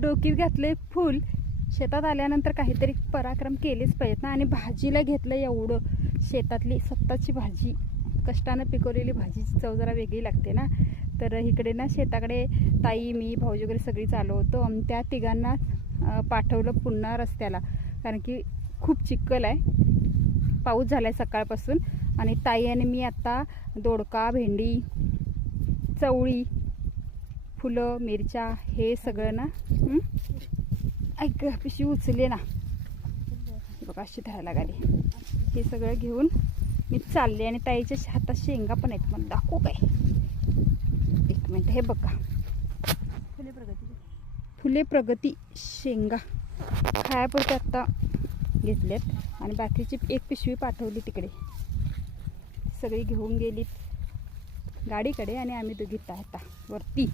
डोकीत घातले फुल. शेतात आल्यानंतर काहीतरी पराक्रम केलेच पाहिजेत ना. आणि भाजीला घेतलं एवढं, शेतातली स्वतःची भाजी, कष्टानं पिकवलेली भाजीची चव जरा वेगळी लागते ना. तर इकडे ना शेताकडे ताई, मी, भाऊजी वगैरे सगळी चालू होतो. त्या तिघांना पाठवलं पुन्हा रस्त्याला, कारण की खूप चिखल आहे, पाऊस झाला आहे सकाळपासून. आणि ताई आणि मी आत्ता दोडका, भेंडी, चवळी, फुलं, मिरच्या हे सगळं ना ऐक पिशवी उचलली ना बघा, अशी धरायला लागली. हे सगळं घेऊन मी चालले. आणि ताईच्या हातात शेंगा पण आहेत, मला दाखवू काय? एक मिनिट. हे बघा, फुले प्रगती शेंगा खायापुरते आत्ता घेतल्यात. आणि बाकीची एक पिशवी पाठवली तिकडे, सगळी घेऊन गेलीत गाडीकडे. आणि आम्ही दोघी आता वरती